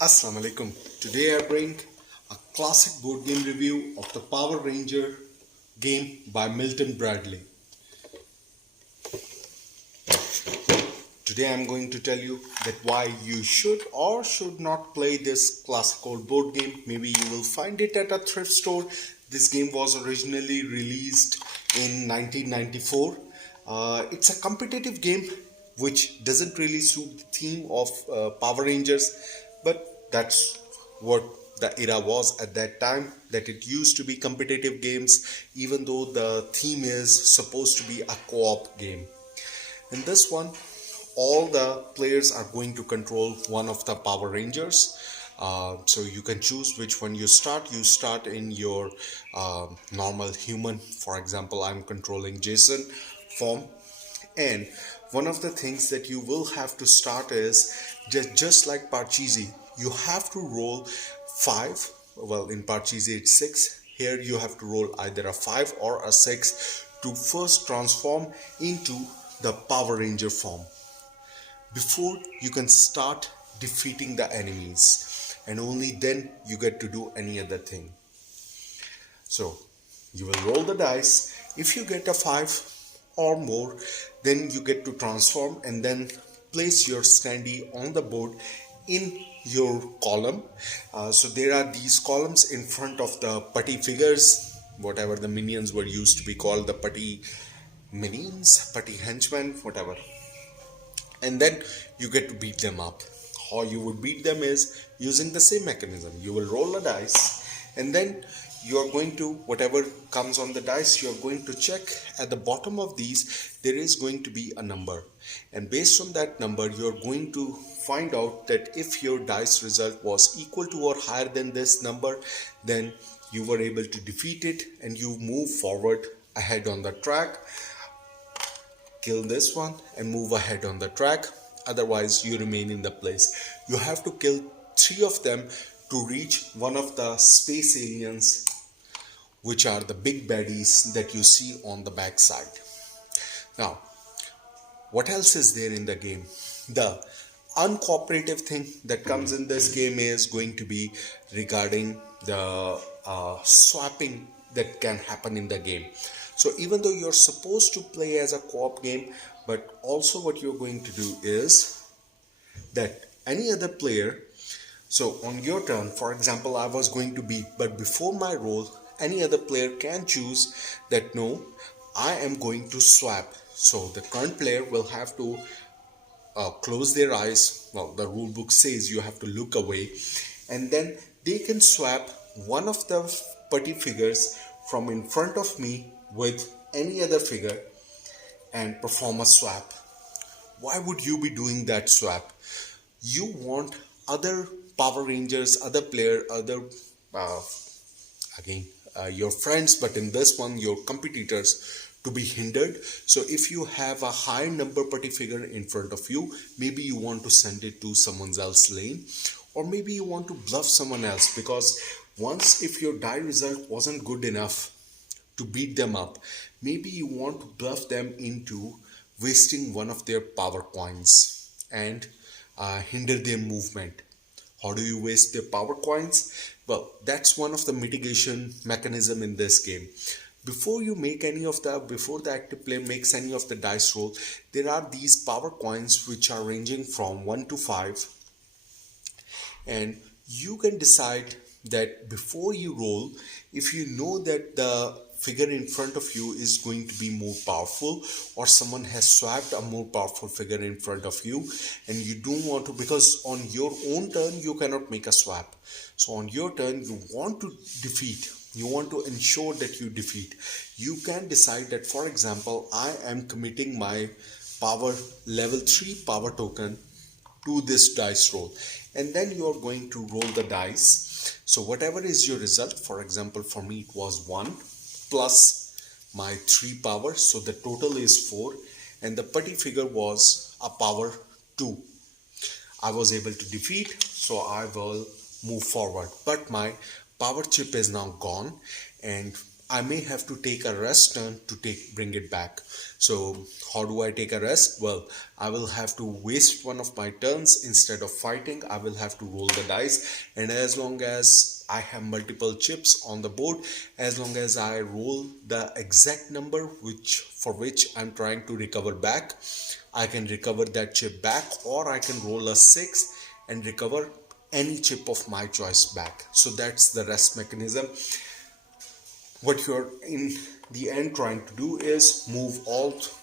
Assalamu alaikum. Today I bring a classic board game review of the Power Ranger game by Milton Bradley. Today I'm going to tell you that why you should or should not play this classic old board game. Maybe you will find it at a thrift store. This game was originally released in 1994. It's a competitive game which doesn't really suit the theme of Power Rangers, but that's what the era was at that time, that it used to be competitive games even though the theme is supposed to be a co-op game. In this one, all the players are going to control one of the Power Rangers. So you can choose which one you start. You start in your normal human. For example, I'm controlling Jason form. And one of the things that you will have to start is just like Parcheesi, you have to roll 5. Well, in Parcheesi it's 6. Here you have to roll either a 5 or a 6 to first transform into the Power Ranger form before you can start defeating the enemies, and only then you get to do any other thing. So you will roll the dice. If you get a 5 or more, then you get to transform and then place your standee on the board in your column. So there are these columns in front of the putty figures, whatever the minions were used to be called, the putty minions, putty henchmen, whatever. And then you get to beat them up. How you would beat them is using the same mechanism. You will roll a dice, and then you are going to, whatever comes on the dice, you are going to check at the bottom of these. There is going to be a number, and based on that number you are going to find out that if your dice result was equal to or higher than this number, then you were able to defeat it and you move forward ahead on the track. Kill this one and move ahead on the track, otherwise you remain in the place. You have to kill 3 of them to reach one of the space aliens, which are the big baddies that you see on the back side. Now, what else is there in the game? The uncooperative thing that comes in this game is going to be regarding the swapping that can happen in the game. So even though you're supposed to play as a co-op game, but also what you're going to do is that any other player, so on your turn, for example, I was going to beat, but before my roll, any other player can choose that no, I am going to swap. So the current player will have to close their eyes. Well, the rule book says you have to look away, and then they can swap one of the putty figures from in front of me with any other figure and perform a swap. Why would you be doing that swap? You want other Power Rangers, other player, other uh, again your friends, but in this one your competitors, to be hindered. So if you have a high number putty figure in front of you, maybe you want to send it to someone else's lane, or maybe you want to bluff someone else, because once if your die result wasn't good enough to beat them up, maybe you want to bluff them into wasting one of their power coins and hinder their movement. How do you waste their power coins? Well, that's one of the mitigation mechanism in this game. Before the active player makes any of the dice roll, there are these power coins which are ranging from 1 to 5, and you can decide that before you roll, if you know that the figure in front of you is going to be more powerful, or someone has swapped a more powerful figure in front of you, and you don't want to, because on your own turn you cannot make a swap. So on your turn you want to defeat, you want to ensure that you defeat, you can decide that, for example, I am committing my power level 3 power token to this dice roll, and then you are going to roll the dice. So whatever is your result, for example, for me it was 1 plus my 3 power, so the total is 4, and the putty figure was a power 2. I was able to defeat, so I will move forward, but my power chip is now gone, and I may have to take a rest turn to bring it back. So how do I take a rest? Well, I will have to waste one of my turns. Instead of fighting, I will have to roll the dice, and as long as I have multiple chips on the board, as long as I roll the exact number which I'm trying to recover back, I can recover that chip back, or I can roll a 6 and recover any chip of my choice back. So that's the rest mechanism. What you're in the end trying to do is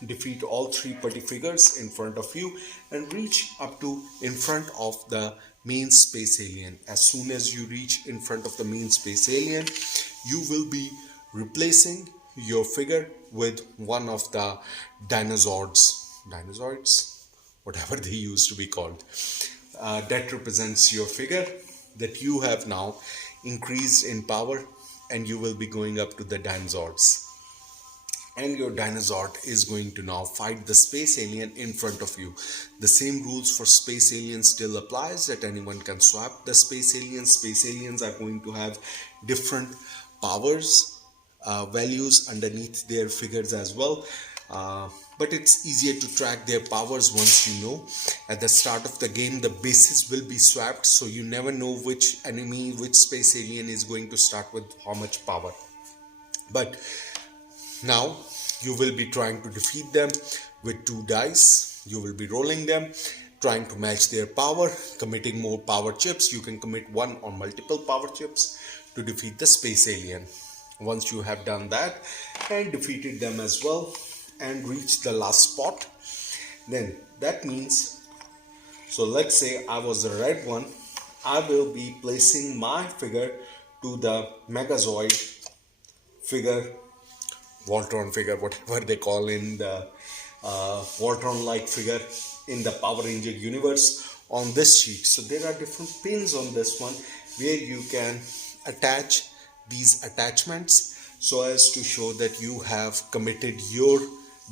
defeat all three putty figures in front of you and reach up to in front of the main space alien. As soon as you reach in front of the main space alien, you will be replacing your figure with one of the dinosaurs, whatever they used to be called. That represents your figure that you have now increased in power, and you will be going up to the dinosaurs. And your dinosaur is going to now fight the space alien in front of you. The same rules for space aliens still applies, that anyone can swap the space aliens. Space aliens are going to have different powers, values underneath their figures as well. But it's easier to track their powers once you know. At the start of the game, the bases will be swapped, so you never know which enemy, which space alien is going to start with how much power. But now you will be trying to defeat them with 2 dice. You will be rolling them, trying to match their power, committing more power chips. You can commit 1 or multiple power chips to defeat the space alien. Once you have done that and defeated them as well and reached the last spot, then that means, so let's say I was the red one, I will be placing my figure to the Megazord figure, Voltron figure, whatever they call in the Voltron-like figure in the Power Ranger universe, on this sheet. So there are different pins on this one where you can attach these attachments so as to show that you have committed your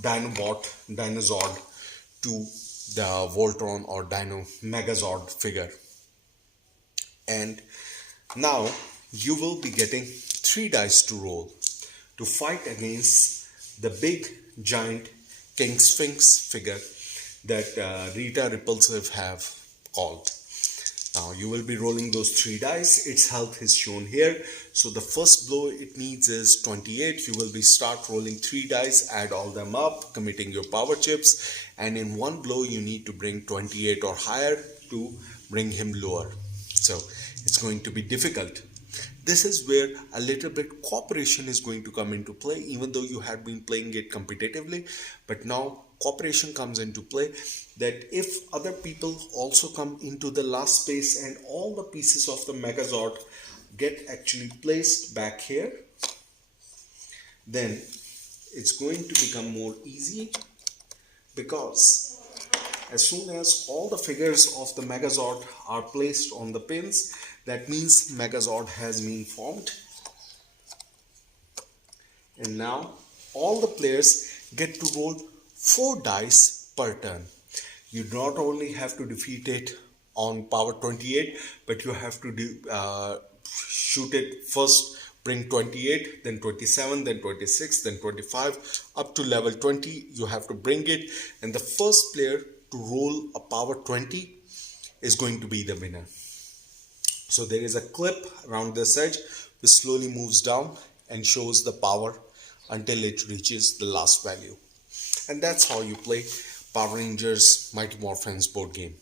Dinozord to the Voltron or Dino Megazord figure. And now you will be getting 3 dice to roll to fight against the big giant King Sphinx figure that Rita Repulsive have called. Now you will be rolling those 3 dice. Its health is shown here. So the first blow it needs is 28. You will be start rolling 3 dice, add all them up, committing your power chips, and in one blow you need to bring 28 or higher to bring him lower. So it's going to be difficult. This is where a little bit cooperation is going to come into play, even though you had been playing it competitively. But now cooperation comes into play, that if other people also come into the last space and all the pieces of the Megazord get actually placed back here, then it's going to become more easy, because as soon as all the figures of the Megazord are placed on the pins, that means Megazord has been formed. And now all the players get to roll 4 dice per turn. You not only have to defeat it on power 28, but you have to shoot it first, bring 28, then 27, then 26, then 25, up to level 20. You have to bring it, and the first player to roll a power 20 is going to be the winner. So there is a clip around this edge which slowly moves down and shows the power until it reaches the last value. And that's how you play Power Rangers Mighty Morphins board game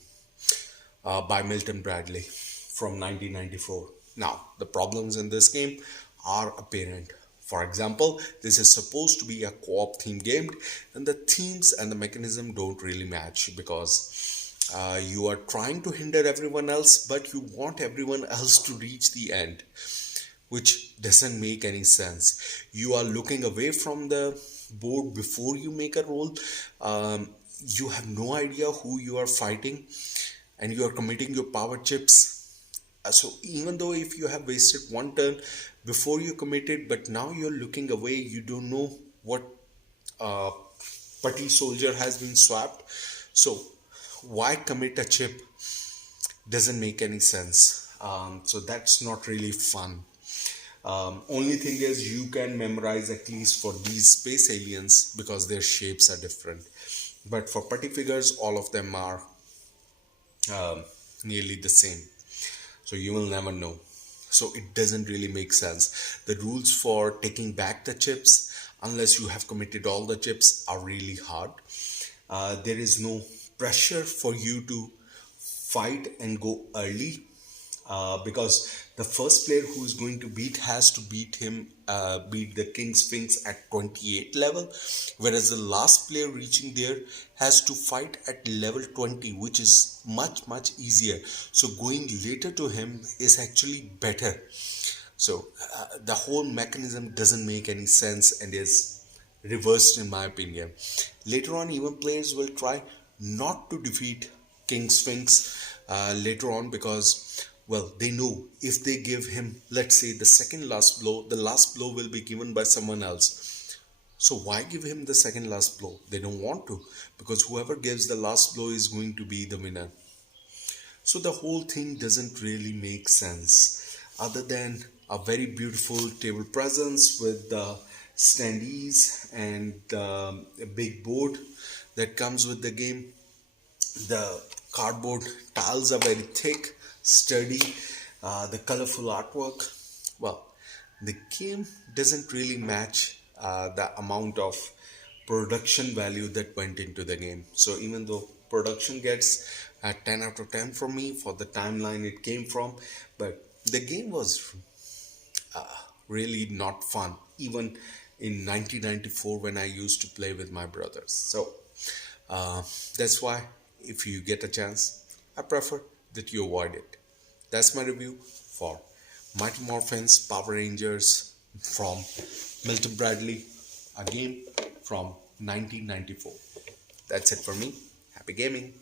by Milton Bradley from 1994. Now, the problems in this game are apparent. For example, this is supposed to be a co-op theme game, and the themes and the mechanism don't really match, because you are trying to hinder everyone else, but you want everyone else to reach the end, which doesn't make any sense. You are looking away from the board before you make a roll. You have no idea who you are fighting, and you are committing your power chips. So even though if you have wasted 1 turn before you committed, but now you're looking away, you don't know what putty soldier has been swapped. So why commit a chip? Doesn't make any sense. So that's not really fun. Only thing is you can memorize at least for these space aliens because their shapes are different. But for putty figures, all of them are um, nearly the same. So you will never know. So it doesn't really make sense. The rules for taking back the chips, unless you have committed all the chips, are really hard. There is no pressure for you to fight and go early, because the first player who is going to beat has to beat the King Sphinx at 28 level, whereas the last player reaching there has to fight at level 20, which is much easier. So going later to him is actually better. So the whole mechanism doesn't make any sense and is reversed in my opinion. Later on, even players will try not to defeat King Sphinx later on because, well, they know if they give him, let's say, the second last blow, the last blow will be given by someone else. So why give him the second last blow? They don't want to, because whoever gives the last blow is going to be the winner. So the whole thing doesn't really make sense, other than a very beautiful table presence with the standees and a big board that comes with the game. The cardboard tiles are very thick, sturdy, the colorful artwork. Well, the game doesn't really match the amount of production value that went into the game. So even though production gets a 10 out of 10 from me for the timeline it came from, but the game was really not fun, even in 1994 when I used to play with my brothers. So that's why, if you get a chance, I prefer that you avoid it. That's my review for Mighty Morphins Power Rangers from Milton Bradley, a game from 1994. That's it for me. Happy gaming.